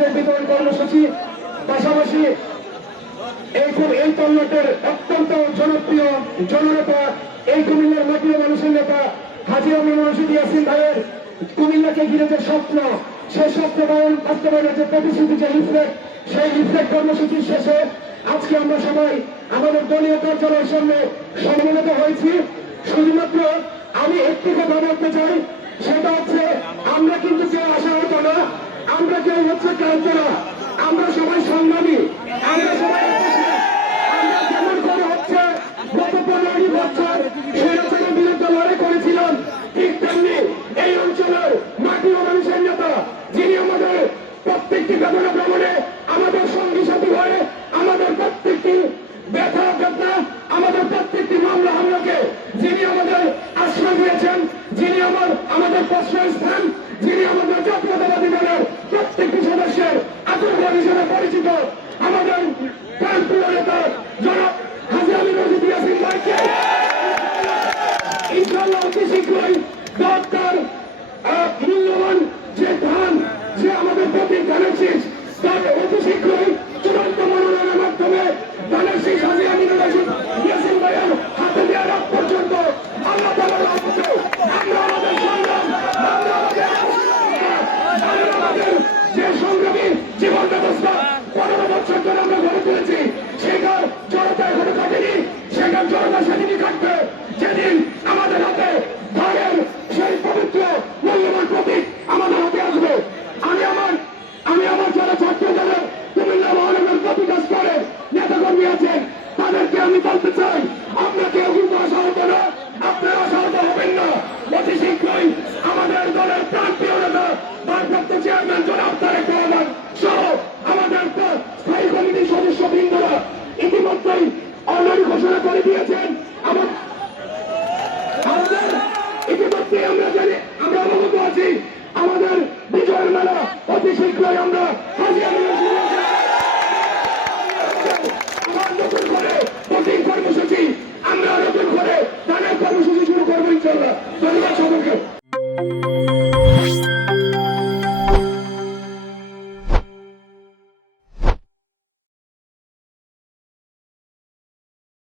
Leaflet বিতরণ কর্মসূচি, পাশাপাশি এই এই তল্লাটের অত্যন্ত জনপ্রিয় জননেতা, এই কুমিল্লার মাটির মানুষের নেতা হাজি আমির রশিদ ইয়াসিন ভাইয়ের কুমিল্লাকে ঘিরে যে স্বপ্ন, সেই স্বপ্ন বায়ন বাস্তবায়নের যে প্রতিশ্রুতি, যে লিফলেট সেই লিফলেট কর্মসূচির শেষে আজকে আমরা সবাই আমাদের দলীয় কার্যালয়ের সামনে সম্মিলিত হয়েছি। শুধুমাত্র আমি একটি কথা বলতে চাই কেউ হচ্ছে কাউকেরা আমরা সবাই সংগ্রামী। আমরা সবাই যেমন করে হচ্ছে, গত পনেরোটি বছর স্বৈরাচারের বিরুদ্ধে লড়াই ঠিক তেমনি এই অঞ্চলের মাটি ও মানুষের নেতা, যিনি আমাদের প্রত্যেকটি ঘটনা go. Bıraktı. Kenil